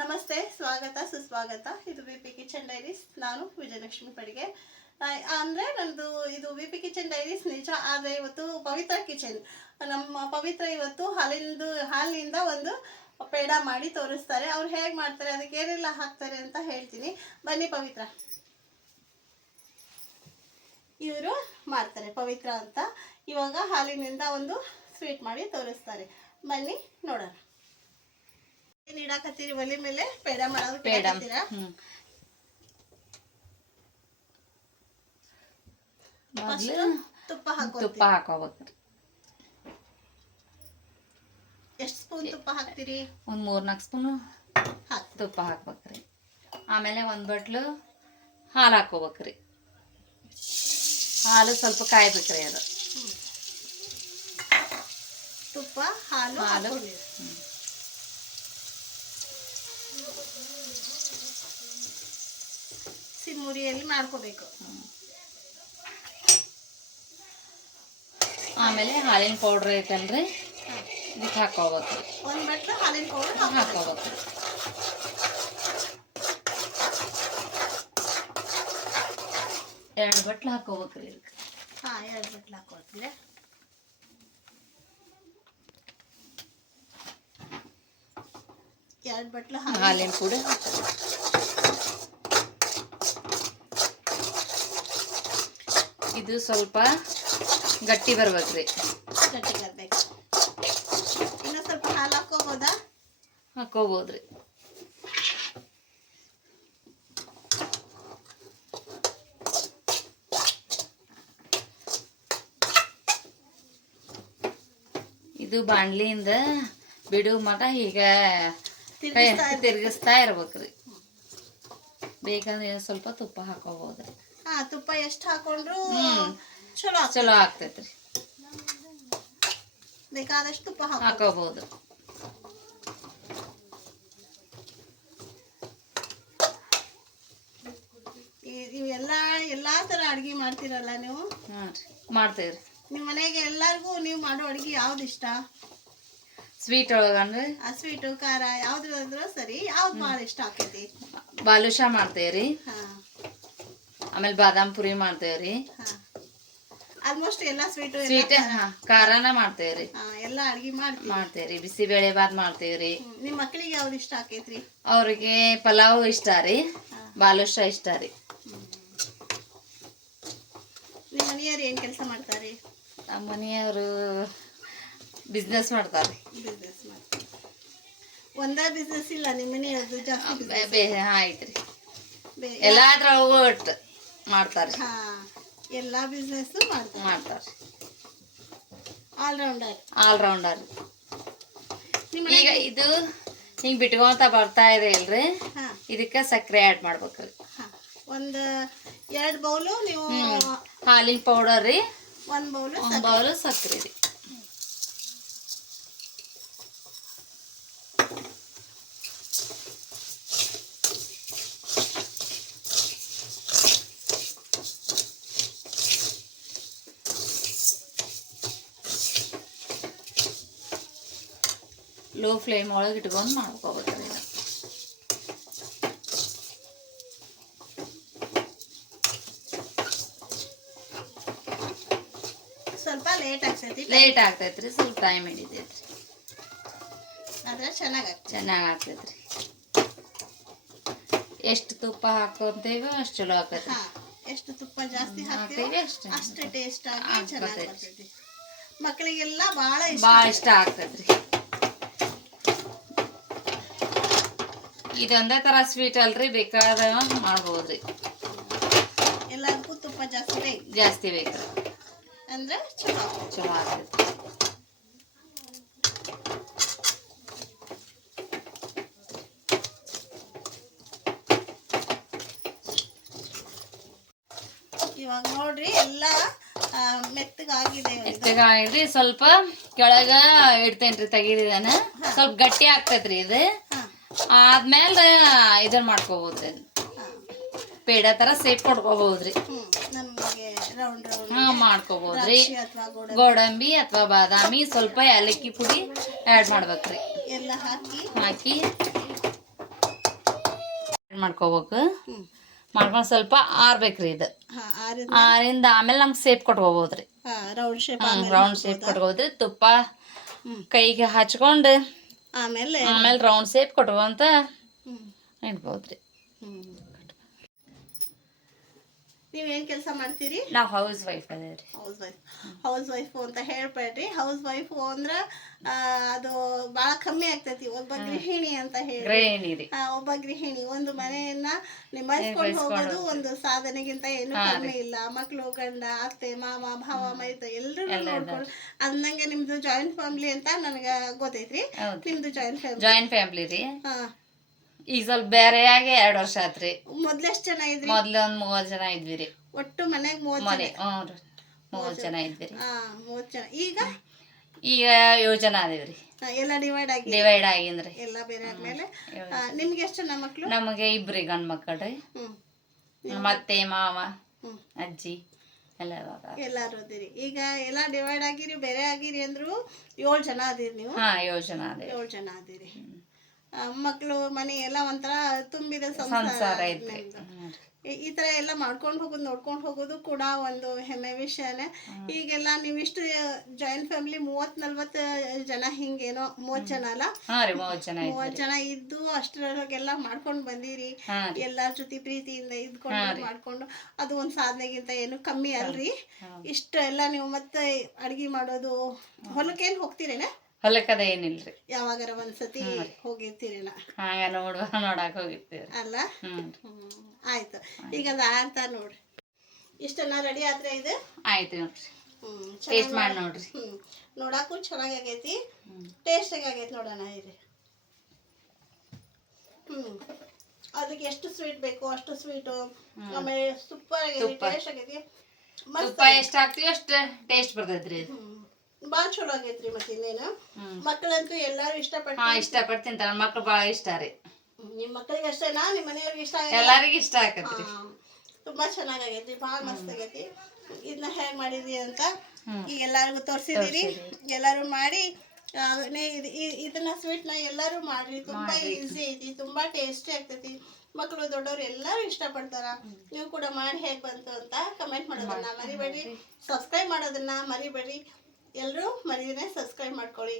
ನಮಸ್ತೆ, ಸ್ವಾಗತ ಸುಸ್ವಾಗತ. ಇದು ವಿಪಿ ಕಿಚನ್ ಡೈರೀಸ್. ನಾನು ವಿಜಯಲಕ್ಷ್ಮಿ ಪಡಿಗೆ. ಅಂದರೆ ನಂದು ಇದು ವಿಪಿ ಕಿಚನ್ ಡೈರೀಸ್ ನಿಜ. ಆದರೆ ಇವತ್ತು ಪವಿತ್ರ ಕಿಚನ್, ನಮ್ಮ ಪವಿತ್ರ ಇವತ್ತು ಹಾಲಿನಿಂದ ಒಂದು ಪೇಡ ಮಾಡಿ ತೋರಿಸ್ತಾರೆ. ಅವ್ರು ಹೇಗೆ ಮಾಡ್ತಾರೆ, ಅದಕ್ಕೆ ಏನೆಲ್ಲ ಹಾಕ್ತಾರೆ ಅಂತ ಹೇಳ್ತೀನಿ. ಬನ್ನಿ ಪವಿತ್ರ. ಇವರು ಮಾಡ್ತಾರೆ ಪವಿತ್ರ ಅಂತ. ಇವಾಗ ಹಾಲಿನಿಂದ ಒಂದು ಸ್ವೀಟ್ ಮಾಡಿ ತೋರಿಸ್ತಾರೆ. ಬನ್ನಿ ನೋಡೋಣ. ಏನ್ ಇಡಾಕತ್ತೀರಿ ಒಲೆ ಮೇಲೆ? ಪೇಡ ಮಾಡೋದು ಕೇಳ್ತೀರಾ? ತುಪ್ಪ ಹಾಕೋಬೇಕು. ಎಷ್ಟು ಸ್ಪೂನ್ ತುಪ್ಪ ಹಾಕ್ತೀರಿ? ಒಂದು 3-4 ಸ್ಪೂನು ತುಪ್ಪ ಹಾಕ್ಬೇಕ್ರಿ. ಆಮೇಲೆ ಒಂದು ಬಟ್ಲು ಹಾಲು ಹಾಕೋಬೇಕ್ರಿ. ಹಾಲು ಸ್ವಲ್ಪ ಕಾಯ್ಬೇಕ್ರಿ. ಅದು ತುಪ್ಪ ಹಾಲು ಸಿಮ್ಮುರಿಯಲ್ಲಿ ಮಾಡ್ಕೋಬೇಕು. ಆಮೇಲೆ ಹಾಲಿನ ಪೌಡ್ರ್ ಐತಲ್ರಿ, ಇದಕ್ಕೆ ಹಾಕೋಬೇಕು. ಒಂದು ಬಟ್ಲು ಹಾಲಿನ ಪೌಡರ್ ಹಾಕೋಬೇಕು. ಎರಡು ಬಟ್ಲು ಹಾಕೋಬೇಕ್ರಿ ಇದಕ್ಕೆ. 2 ಬಟ್ಲು ಹಾಕೋತೀವಿ. ಎರಡು ಬಟ್ಲು ಹಾಲಿನ ಪುಡಿ. ಇದು ಸ್ವಲ್ಪ ಗಟ್ಟಿ ಬರ್ಬೇಕ್ರಿ. ಗಟ್ಟಿ ಬರ್ಬೇಕು. ಇನ್ನೂ ಸ್ವಲ್ಪ ಹಾಲು ಹಾಕೋಬೋದಾ? ಹಾಕೋಬೋದ್ರಿ. ಇದು ಬಾಣ್ಲಿಯಿಂದ ಬಿಡು ಮಗ ಈಗ ತಿರ್ಗಿಸ್ತಾ ಇರ್ಬೇಕ್ರಿ. ಬೇಕಂದ್ರೆ ಸ್ವಲ್ಪ ತುಪ್ಪ ಹಾಕೋಬೋದ್ರಿ. ತುಪ್ಪ ಎಷ್ಟು ಹಾಕೊಂಡ್ರು ಚಲೋ ಆಗ್ತೈತ್ರಿ. ಬೇಕಾದಷ್ಟು ತುಪ್ಪ ಹಾಕೋಬಹುದು. ಎಲ್ಲಾ ತರ ಅಡ್ಗೆ ಮಾಡ್ತೀರಲ್ಲ ನೀವು? ಮಾಡ್ತೇವ್ರಿ. ನಿಮ್ಮ ಮನೆಗೆ ಎಲ್ಲಾರ್ಗು ನೀವು ಮಾಡೋ ಅಡ್ಗೆ ಯಾವ್ದು ಇಷ್ಟ? ಸ್ವೀಟ್ ಒಳಗಂದ್ರೆ ಸ್ವೀಟು ಖಾರ ಯಾವ್ದಾದ್ರು ಸರಿ, ಯಾವ್ದು ಭಾಳ ಇಷ್ಟ ಆಕೈತಿ? ಬಾಲುಷಾ ಮಾಡ್ತೇವ್ರಿ. ಆಮೇಲೆ ಬಾದಾಮ್ ಪುರಿ ಮಾಡ್ತೇವ್ರಿ. ಆಲ್ಮೋಸ್ಟ್ ಎಲ್ಲ ಸ್ವೀಟ್ ಖಾರನ ಮಾಡ್ತೇವ್ರಿ. ಎಲ್ಲ ಅಡ್ಗೆ ಮಾಡ್ತೇವ್ರಿ. ಬಿಸಿಬೇಳೆ ಬಾತ್ ಮಾಡ್ತೇವ್ರಿ. ನಿಮ್ ಮಕ್ಳಿಗೆ ಯಾವ್ದು ಇಷ್ಟ ಆಕೈತ್ರಿ? ಅವ್ರಿಗೆ ಪಲಾವ್ ಇಷ್ಟ ರೀ, ಬಾಲುಷಾ ಇಷ್ಟ ರೀ. ನಿಮ್ಮ ಮನೆಯವ್ರು ಏನ್ ಕೆಲಸ ಮಾಡ್ತಾರೆ? ನಮ್ಮ ಮನೆಯವರು ಬಿಸ್ನೆಸ್ ಮಾಡ್ತಾರೆ. ಬಿಸ್ನೆಸ್ ಮಾಡ್ತಾರೆ. ಒಂದೇ ಬಿಸ್ನೆಸ್ ಇಲ್ಲ ನಿಮ್ಮ ಮನೆಯವ್ರದ್ದು? ಜಾಸ್ತಿ ಆಯ್ತ್ರಿ. ಎಲ್ಲಾದ್ರ ಒಟ್ಟು ಮಾಡ್ತಾರೆ. ಎಲ್ಲಾ ಬಿಸ್ನೆಸ್ ಮಾಡ್ತಾರೆ. ಆಲ್ರೌಂಡರ್. ಈಗ ಇದು ಹಿಂಗ್ ಬಿಟ್ಕೊಂತ ಬರ್ತಾ ಇದೆ ಇಲ್ರಿ, ಇದಕ್ಕೆ ಸಕ್ಕರೆ ಆ್ಯಡ್ ಮಾಡ್ಬೇಕ್ರಿ. ಒಂದು 2 ಬೌಲು ನೀವು ಹಾಲಿನ ಪೌಡರ್ ರೀ, 1 ಬೌಲು ಸಕ್ಕರೆ ರೀ. ಲೋ ಫ್ಲೇಮ್ ಒಳಗೆ ಇಟ್ಕೊಂಡು ಮಾಡ್ಕೋಬೇಕ್ರಿ. ಸ್ವಲ್ಪ ಲೇಟ್ ಆಗ್ತೈತ್ರಿ. ಸ್ವಲ್ಪ ಟೈಮ್ ಹಿಡಿತೈತ್ರಿ. ಆದ್ರೆ ಚೆನ್ನಾಗಿ ಆಗ್ತೈತ್ರಿ. ಎಷ್ಟು ತುಪ್ಪ ಹಾಕೋತೇವೋ ಅಷ್ಟು ಚಲೋ ಆಗ್ತೈತಿ. ಎಷ್ಟು ತುಪ್ಪ ಜಾಸ್ತಿ ಹಾಕ್ತೀವಿ ಅಷ್ಟು ಟೇಸ್ಟ್ ಆಗಿ ಚೆನ್ನಾಗಿ ಬರ್ತೈತಿ. ಮಕ್ಕಳಿಗೆಲ್ಲ ಭಾಳ ಇಷ್ಟ ಆಗ್ತೈತ್ರಿ. ಇದೊಂದೇ ತರ ಸ್ವೀಟ್ ಅಲ್ರಿ, ಬೇಕಾದ ಮಾಡ್ಬೋದ್ರಿ. ಎಲ್ಲದಕ್ಕೂ ತುಪ್ಪ ಜಾಸ್ತಿ ಬೇಕ್ರಿ. ಅಂದ್ರೆ ಚಲೋ ಆಗ್ತೈತಿ. ಇವಾಗ ನೋಡ್ರಿ ಎಲ್ಲ ಮೆತ್ತಗಾಗಿದ್ರಿ. ಸ್ವಲ್ಪ ಕೆಳಗ ಇಡ್ತೇನ್ರಿ, ತೆಗಿದಾನ. ಸ್ವಲ್ಪ ಗಟ್ಟಿ ಆಗ್ತೈತ್ರಿ. ಇದು ಆದ್ಮೇಲೆ ಇದನ್ನ ಮಾಡ್ಕೋಬಹುದ್ರಿ. ಪೇಡ ತರ ಸೇಪ್ ಕೊಡ್ಕೋಬಹುದ್ರಿ. ಮಾಡ್ಕೋಬಹುದ್ರಿ. ಗೋಡಂಬಿ ಅಥವಾ ಬಾದಾಮಿ, ಸ್ವಲ್ಪ ಏಲಕ್ಕಿ ಪುಡಿ ಆ್ಯಡ್ ಮಾಡ್ಬೇಕ್ರಿ. ಎಲ್ಲ ಹಾಕಿ ಮಾಡ್ಕೋಬೇಕು. ಹ್ಞೂ ಮಾಡ್ಕೊಂಡು ಸ್ವಲ್ಪ ಆರ್ಬೇಕ್ರಿ ಇದು. ಹಾಂ ಆರಿದ ಆರಿಂದ ಆಮೇಲೆ ನಮ್ಗೆ ಸೇಪ್ ಕೊಟ್ಕೋಬೋದ್ರಿ. ಹಾಂ ರೌಂಡ್ ಶೇಪ್ ರೌಂಡ್ ಶೇಪ್ ಕೊಟ್ಕೋದ್ರಿ. ತುಪ್ಪ ಹ್ಞೂ ಕೈಗೆ ಹಚ್ಕೊಂಡು ಆಮೇಲೆ ಆಮೇಲೆ ರೌಂಡ್ ಶೇಪ್ ಕೊಟ್ಕೊಂತ ಹ್ಞೂ ಇಡ್ಬೋದ್ರಿ. ಹ್ಞೂ ನೀವೇನು ಕೆಲಸ ಮಾಡ್ತೀರಿ? ನಾವು ಹೌಸ್ ವೈಫ್ ಅದೇವ್ರಿ. ಹೌಸ್ ವೈಫು ಅಂತ ಹೇಳ್ಬೇಡ್ರಿ. ಹೌಸ್ ವೈಫು ಅಂದ್ರೆ ಅದು ಭಾಳ ಕಮ್ಮಿ ಆಗ್ತೈತಿ. ಒಬ್ಬ ಗೃಹಿಣಿ ಅಂತ ಹೇಳಿ, ಗೃಹಿಣಿ ರೀ. ಒಬ್ಬ ಗೃಹಿಣಿ ಒಂದು ಮನೆಯನ್ನ ನಿಭಾಯಿಸ್ಕೊಂಡು ಹೋಗೋದು ಒಂದು ಸಾಧನೆಗಿಂತ ಏನು ಕಮ್ಮಿ ಇಲ್ಲ. ಮಕ್ಕಳು, ಗಂಡ, ಅತ್ತೆ, ಮಾಮ, ಭಾವ, ಮೈದ ಎಲ್ಲರೂ ನೋಡ್ಕೊಂಡು ಅಂದಂಗೆ ನಿಮ್ದು ಜಾಯಿಂಟ್ ಫ್ಯಾಮಿಲಿ ಅಂತ ನನಗೆ ಗೊತ್ತೈತ್ರಿ. ನಿಮ್ದು ಜಾಯಿಂಟ್ ಫ್ಯಾಮಿಲಿ ರೀ. ಹಾಂ ಈಗ ಸ್ವಲ್ಪ ಬೇರೆ ಆಗಿ 2 ವರ್ಷ ಆತ್ರಿ. ಮೊದ್ಲೆಷ್ಟು ಜನ ಇದ್ರಿ? ಮೊದ್ಲು ಒಂದು 30 ಜನ ಇದ್ವಿ ರೀ. ಒಟ್ಟು ಮನೆಗೆ 30 ಮನೆ 30 ಜನ ಇದ್ವಿ ರೀ. 30 ಜನ. ಈಗ 7 ಜನ ಅದೇವ್ರಿ. ಎಲ್ಲ ಡಿವೈಡ್ ಆಗಿಂದ್ರಿ. ಎಲ್ಲ ಬೇರೆ ಆದ್ಮೇಲೆ ನಿಮ್ಗೆ ಎಷ್ಟು ಜನ ಮಕ್ಕಳು? ನಮಗೆ 2 ಗಂಡು ಮಕ್ಕಳು ರೀ. ಮತ್ತೆ ಮಾವ ಅಜ್ಜಿ ಎಲ್ಲಾರು ಅದಿರಿ. ಈಗ ಎಲ್ಲ ಡಿವೈಡ್ ಆಗಿರಿ, ಬೇರೆ ಆಗಿರಿ ಅಂದ್ರು 7 ಜನ ಅದೀರಿ ನೀವು. 7 ಜನ ಅದೇ. 7 ಜನ ಅದಿರಿ. ಮಕ್ಕಳು ಮನೆ ಎಲ್ಲ ಒಂಥರ ತುಂಬಿದ ಸಂಸಾರ ಐತ್ರಿ. ಈ ತರ ಎಲ್ಲ ಮಾಡ್ಕೊಂಡು ಹೋಗೋದು, ನೋಡ್ಕೊಂಡು ಹೋಗೋದು ಕೂಡ ಒಂದು ಹೆಮ್ಮೆ ವಿಷಯನೇ. ಈಗೆಲ್ಲ ನೀವಿಷ್ಟು ಜಾಯಿಂಟ್ ಫ್ಯಾಮಿಲಿ 30-40 ಜನ ಹಿಂಗೇನೋ 30 ಜನ ಅಲ್ಲ? 30 ಜನ ಇದ್ದು ಅಷ್ಟರೊಳಗೆಲ್ಲ ಮಾಡ್ಕೊಂಡು ಬಂದಿರಿ. ಎಲ್ಲಾರ ಜೊತೆ ಪ್ರೀತಿಯಿಂದ ಇದ್ಕೊಂಡು ಮಾಡ್ಕೊಂಡು ಅದು ಒಂದು ಸಾಧನೆಗಿಂತ ಏನು ಕಮ್ಮಿ ಅಲ್ರಿ. ಇಷ್ಟು ಎಲ್ಲ ನೀವು ಮತ್ತೆ ಅಡ್ಗೆ ಮಾಡೋದು, ಹೊಲಕ್ಕೇನು ಹೋಗ್ತೀರೇನ? ಹೊಲಕ್ಕದ ಏನಿಲ್ರಿ. ಯಾವಾಗಾರ ಒಂದ್ಸತಿ ಹೋಗಿರ್ತೀರೇನ? ನೋಡಕ್ ಹೋಗಿರ್ತೀರಿ ಅಲ್ಲ? ಆಯ್ತು. ಈಗ ಅದು ಆಡ್ತಾ ನೋಡ್ರಿ. ಇಷ್ಟೆಲ್ಲ ರೆಡಿ ಆದ್ರೆ ಇದು ಆಯ್ತು ನೋಡ್ರಿ. ಟೇಸ್ಟ್ ಮಾಡಿ ನೋಡ್ರಿ. ನೋಡಕ್ಕೂ ಚೆನ್ನಾಗೈತಿ, ಟೇಸ್ಟ್ ಆಗೈತಿ ನೋಡೋಣ ಇದು. ಅದಕ್ಕೆ ಎಷ್ಟು ಸ್ವೀಟ್ ಬೇಕು ಅಷ್ಟು ಸ್ವೀಟು, ಆಮೇಲೆ ಸೂಪರ್ ಆಗೈತಿ, ಟೇಸ್ಟ್ ಆಗೈತಿ. ತುಪ್ಪ ಎಷ್ಟು ಹಾಕ್ತೀವಿ ಅಷ್ಟು ಟೇಸ್ಟ್ ಬರ್ತೈತ್ರಿ ಇದು. ಭಾಳ ಚಲೋ ಆಗೈತ್ರಿ. ಮತ್ತೆ ಇನ್ನೇನು ಮಕ್ಕಳಂತೂ ಎಲ್ಲಾರು ಇಷ್ಟಪಟ್ಟು ತಿಂತಾರ. ಮಕ್ಳು ಭಾಳ ಇಷ್ಟ ರೀ. ನಿಮ್ಮ ಮಕ್ಕಳಿಗೆ ಅಷ್ಟೇನಾ? ನಿಮ್ಮ ಮನೆಯವ್ರಿಗೆ ಇಷ್ಟ? ಎಲ್ಲರಿಗೂ ಇಷ್ಟ ಆಗತ್ರಿ. ತುಂಬಾ ಚೆನ್ನಾಗೈತಿ, ಭಾಳ ಮಸ್ತ್ ಆಗೈತಿ. ಇದನ್ನ ಹೇಗೆ ಮಾಡಿದ್ರಿ ಅಂತ ಈಗ ಎಲ್ಲರಿಗೂ ತೋರಿಸಿದಿರಿ. ಎಲ್ಲರೂ ಮಾಡಿ ಇದನ್ನ ಸ್ವೀಟ್ನ ಎಲ್ಲರೂ ಮಾಡ್ರಿ. ತುಂಬಾ ಈಸಿ ಐತಿ, ತುಂಬಾ ಟೇಸ್ಟಿ ಆಗ್ತೈತಿ. ಮಕ್ಕಳು ದೊಡ್ಡವರು ಎಲ್ಲರೂ ಇಷ್ಟಪಡ್ತಾರ. ನೀವು ಕೂಡ ಮಾಡಿ ಹೇಗೆ ಬಂತು ಅಂತ ಕಮೆಂಟ್ ಮಾಡೋದನ್ನ ಮರಿಬೇಡ್ರಿ. ಸಬ್ಸ್ಕ್ರೈಬ್ ಮಾಡೋದನ್ನ ಮರಿಬೇಡ್ರಿ. ಎಲ್ಲರೂ ಮರಿದೇನೆ ಸಬ್ಸ್ಕ್ರೈಬ್ ಮಾಡ್ಕೊಳ್ಳಿ.